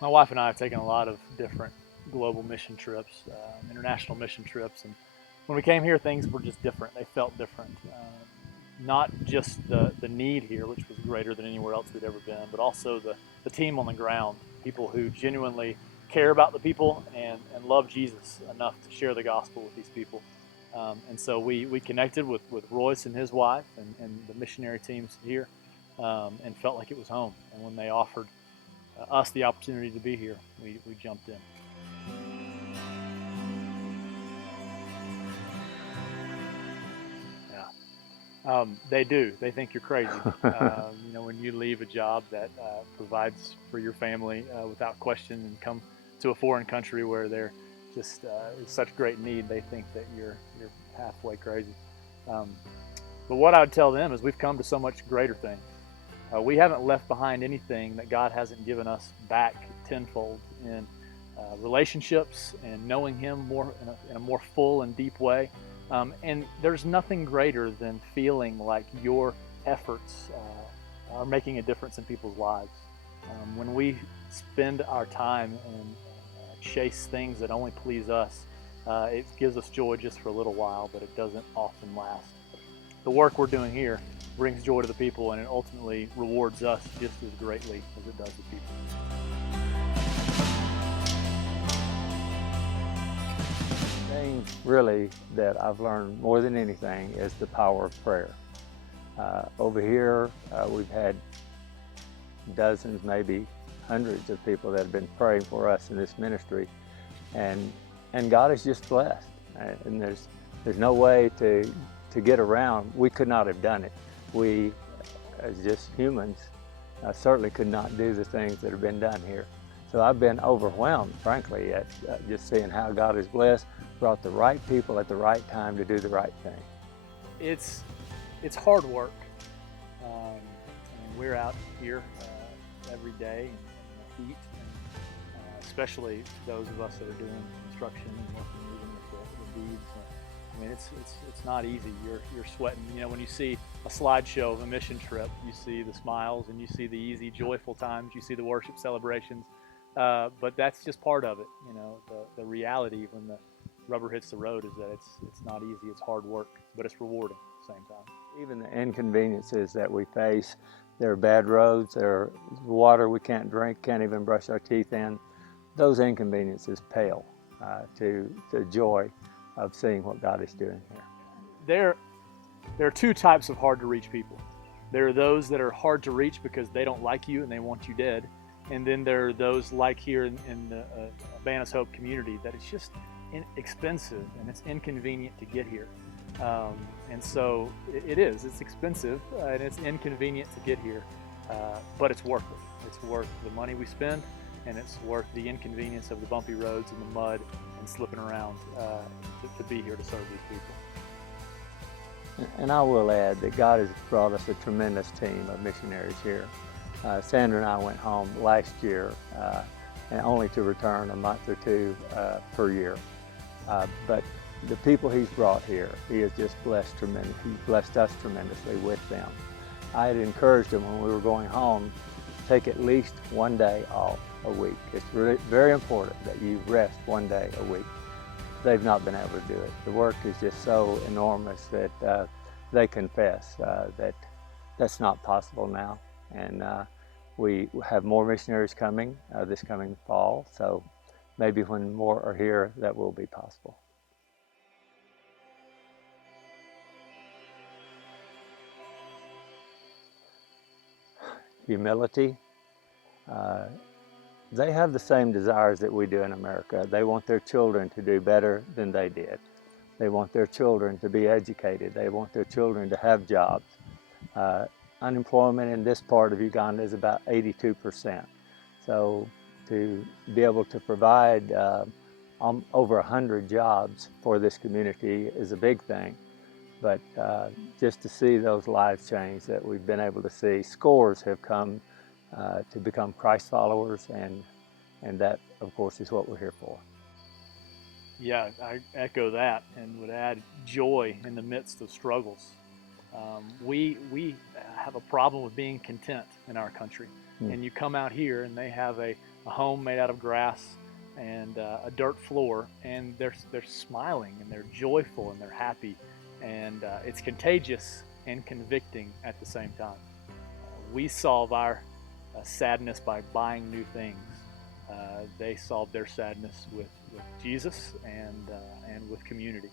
My wife and I have taken a lot of different global mission trips, international mission trips, and when we came here, things were just different. They felt different. Not just the need here, which was greater than anywhere else we'd ever been, but also the team on the ground, people who genuinely care about the people and love Jesus enough to share the gospel with these people. And so we connected with Royce and his wife and the missionary teams here, and felt like it was home. And when they offered us the opportunity to be here, we jumped in. Yeah, they do. They think you're crazy. When you leave a job that provides for your family without question and come to a foreign country where there just is such great need, they think that you're halfway crazy. Um, but what I would tell them is we've come to so much greater things. We haven't left behind anything that God hasn't given us back tenfold in relationships and knowing Him more in a more full and deep way. And there's nothing greater than feeling like your efforts are making a difference in people's lives. When we spend our time and chase things that only please us, it gives us joy just for a little while, but it doesn't often last. The work we're doing here brings joy to the people, and it ultimately rewards us just as greatly as it does the people. The thing really that I've learned more than anything is the power of prayer. Over here, we've had dozens, maybe hundreds of people that have been praying for us in this ministry, and God is just blessed. And there's no way to get around. We could not have done it. We, as just humans, certainly could not do the things that have been done here. So I've been overwhelmed, frankly, at just seeing how God has blessed, brought the right people at the right time to do the right thing. It's hard work. We're out here every day in the heat, and especially those of us that are doing construction and working even with the beads. It's not easy. You're sweating. When you see a slideshow of a mission trip, you see the smiles and you see the easy, joyful times. You see the worship celebrations, but that's just part of it. The reality when the rubber hits the road is that it's not easy. It's hard work, but it's rewarding at the same time. Even the inconveniences that we face, there are bad roads, there are water we can't drink, can't even brush our teeth in. Those inconveniences pale to the joy of seeing what God is doing here. There are two types of hard to reach people. There are those that are hard to reach because they don't like you and they want you dead. And then there are those like here in the Banner's Hope community that it's just expensive and it's inconvenient to get here. And so it's expensive and it's inconvenient to get here, but it's worth it. It's worth the money we spend, and it's worth the inconvenience of the bumpy roads and the mud and slipping around to be here to serve these people. And I will add that God has brought us a tremendous team of missionaries here. Sandra and I went home last year, and only to return a month or two per year. But the people He's brought here, He has just blessed tremendously. He blessed us tremendously with them. I had encouraged them when we were going home, take at least one day off a week. It's really very important that you rest one day a week. They've not been able to do it. The work is just so enormous that they confess that that's not possible now. And we have more missionaries coming this coming fall, so maybe when more are here, that will be possible. Humility. They have the same desires that we do in America. They want their children to do better than they did. They want their children to be educated. They want their children to have jobs. Unemployment in this part of Uganda is about 82%. So to be able to provide over 100 jobs for this community is a big thing. But just to see those lives change that we've been able to see, scores have come to become Christ followers, and that, of course, is what we're here for. Yeah, I echo that and would add joy in the midst of struggles. We have a problem with being content in our country. And you come out here and they have a a home made out of grass and a dirt floor, and they're smiling and they're joyful and they're happy, and it's contagious and convicting at the same time. We solve our sadness by buying new things. They solve their sadness with Jesus and with community.